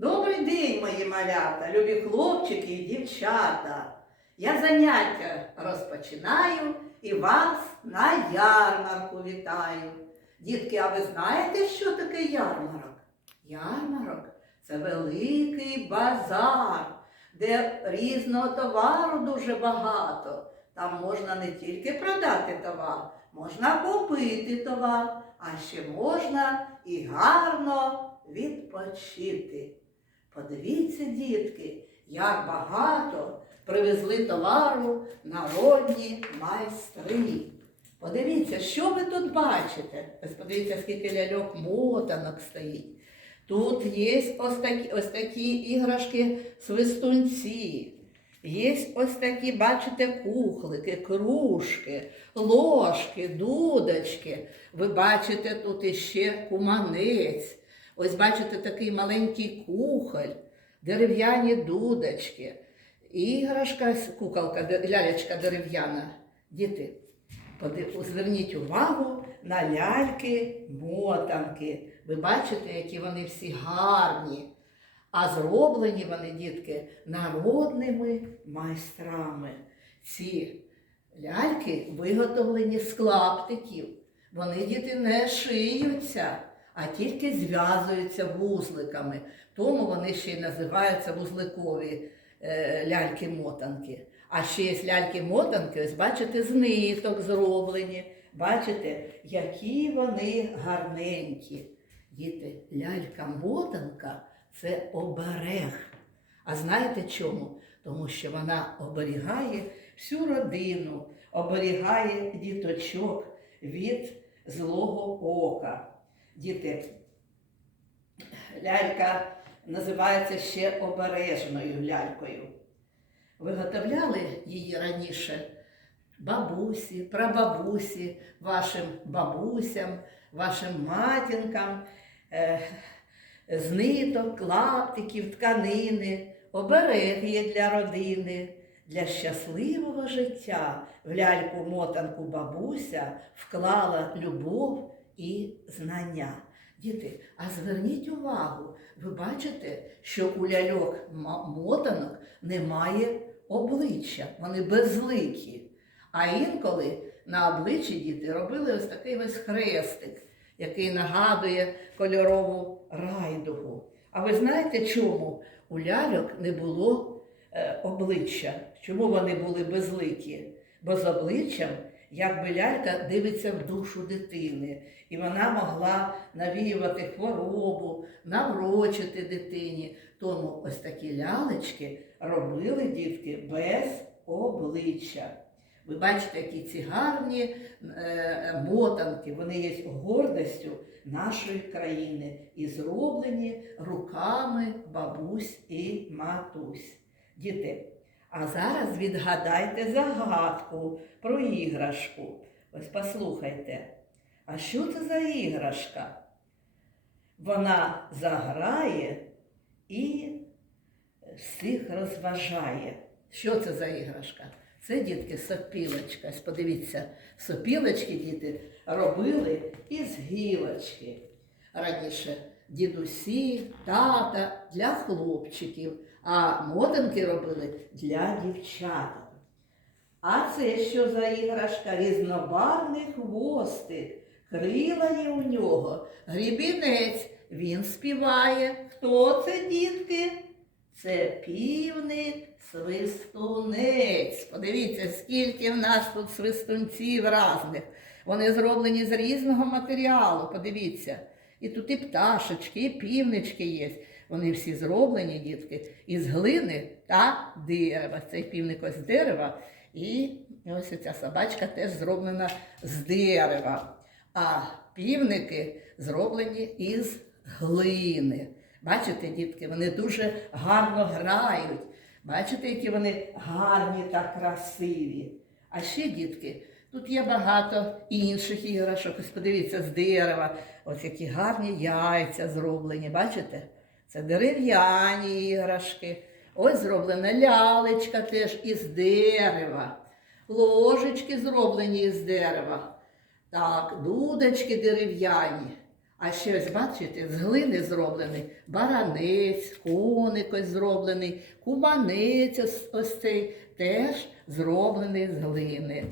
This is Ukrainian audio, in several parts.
Добрий день, мої малята, любі хлопчики і дівчата. Я заняття розпочинаю і вас на ярмарку вітаю. Дітки, а ви знаєте, що таке ярмарок? Ярмарок це великий базар, де різного товару дуже багато. Там можна не тільки продати товар, можна купити товар, а ще можна і гарно відпочити. Подивіться, дітки, як багато привезли товару народні майстри. Подивіться, що ви тут бачите? Ось подивіться, скільки ляльок мотанок стоїть. Тут є ось такі, ось такі іграшки свистунці. Є ось такі, бачите, кухлики, кружки, ложки, дудочки. Ви бачите тут іще куманець. Ось бачите такий маленький кухоль, дерев'яні дудочки, іграшка, куколка, лялечка дерев'яна. Діти, зверніть увагу на ляльки, мотанки. Ви бачите, які вони всі гарні. А зроблені вони, дітки, народними майстрами. Ці ляльки виготовлені з клаптиків. Вони, діти, не шиються, а тільки зв'язуються вузликами. Тому вони ще й називаються вузликові е, ляльки-мотанки. А ще є ляльки-мотанки, ось бачите, з ниток зроблені. Бачите, які вони гарненькі. Діти, лялька-мотанка це оберег. А знаєте чому? Тому що вона оберігає всю родину, оберігає діточок від злого ока. Діти, лялька називається ще обережною лялькою. Виготовляли її раніше бабусі, прабабусі, вашим бабусям, вашим матінкам, е, з ниток, клаптиків, тканини, оберег є для родини, для щасливого життя в ляльку-мотанку бабуся вклала любов і знання. Діти, а зверніть увагу, ви бачите, що у ляльок мотанок немає обличчя, вони безликі. А інколи на обличчі діти робили ось такий ось хрестик, який нагадує кольорову райдугу. А ви знаєте, чому у ляльок не було е, обличчя? Чому вони були безликі? Бо з обличчям, якби лялька дивиться в душу дитини, і вона могла навіювати хворобу, наврочити дитині. Тому ось такі лялечки робили дітки без обличчя. Ви бачите, які ці гарні е, мотанки, вони є гордістю нашої країни і зроблені руками бабусь і матусь. Діти, а зараз відгадайте загадку про іграшку. Ось послухайте. А що це за іграшка? Вона заграє і всіх розважає. Що це за іграшка? Це дітки сопілочка. Подивіться, сопілочки діти робили із гілочки. Раніше дідусі, тата для хлопчиків, а мотанки робили для дівчаток. А це що за іграшка? Різнобарний хвостик. Крила є у нього, грібінець. Він співає. Хто це, дітки? Це півник свистунець. Подивіться, скільки в нас тут свистунців разних. Вони зроблені з різного матеріалу. Подивіться. І тут і пташечки, і півнички є. Вони всі зроблені, дітки, із глини та дерева. Цей півник ось з дерева. І ось ця собачка теж зроблена з дерева. А півники зроблені із глини. Бачите, дітки, вони дуже гарно грають. Бачите, які вони гарні та красиві. А ще, дітки, тут є багато інших іграшок. Ось подивіться, з дерева. Ось які гарні яйця зроблені. Бачите? Це дерев'яні іграшки. Ось зроблена лялечка теж із дерева. Ложечки зроблені із дерева. Так, дудочки дерев'яні. А ще ось бачите, з глини зроблений баранець, коник ось зроблений, куманець ось, ось цей теж зроблений з глини.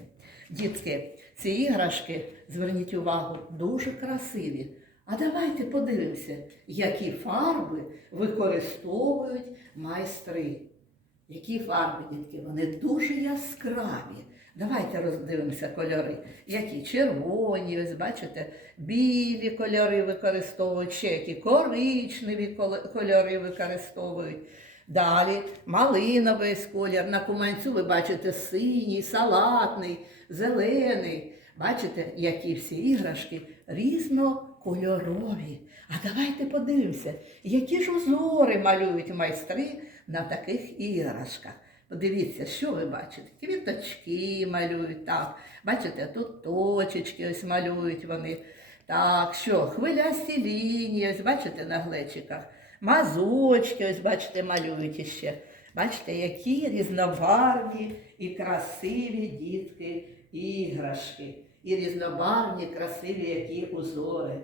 Дітки, ці іграшки, зверніть увагу, дуже красиві. А давайте подивимося, які фарби використовують майстри. Які фарби, дітки? Вони дуже яскраві. Давайте роздивимося кольори. Які червоні, ось бачите, білі кольори використовують, ще які коричневі кольори використовують. Далі малиновий колір. На куманцю ви бачите синій, салатний, зелений. Бачите, які всі іграшки різнокольорові. А давайте подивимося, які ж узори малюють майстри на таких іграшках. Подивіться, що ви бачите? Квіточки малюють, так. Бачите, тут точечки ось малюють вони. Так, що, хвилясті лінії, ось бачите на глечиках. Мазочки, ось бачите, малюють іще. Бачите, які різнобарвні і красиві дітки іграшки. І різнобарвні, красиві які узори.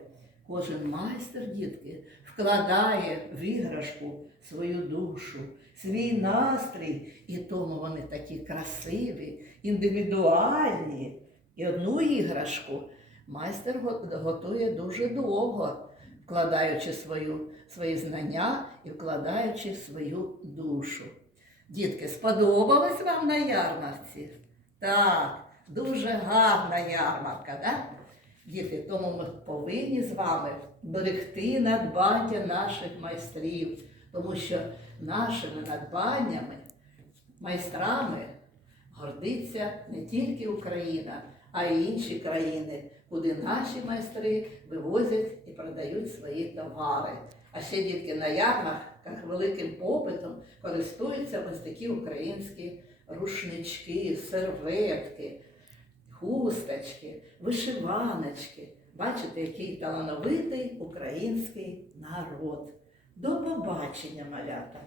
Кожен майстер, дітки, вкладає в іграшку свою душу, свій настрій, і тому вони такі красиві, індивідуальні. І одну іграшку майстер готує дуже довго, вкладаючи свою, свої знання і вкладаючи свою душу. Дітки, сподобалось вам на ярмарці? Так, дуже гарна ярмарка, так? Діти, тому ми повинні з вами берегти надбання наших майстрів, тому що нашими надбаннями, майстрами гордиться не тільки Україна, а й інші країни, куди наші майстри вивозять і продають свої товари. А ще дітки на ярмарках великим попитом користуються ось такі українські рушнички, серветки, хусточки, вишиваночки. Бачите, який талановитий український народ. До побачення, малята!